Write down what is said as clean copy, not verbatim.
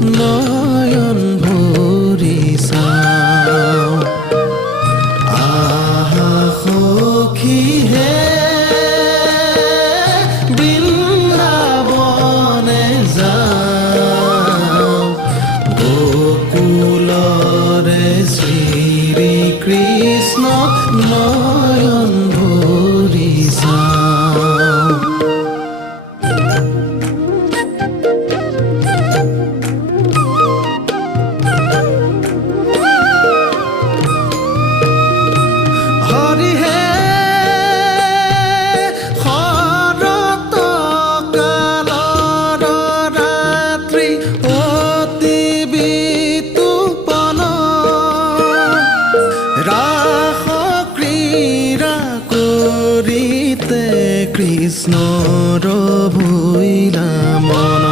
নয়ন ভৰি চাওঁ আহা সখী হে বৃন্দাবনে যাওঁ গোকুলৰে শ্ৰী কৃষ্ণ নয়ন ভৰি চাওঁ কৃষ্ণৰ ভৈলা মন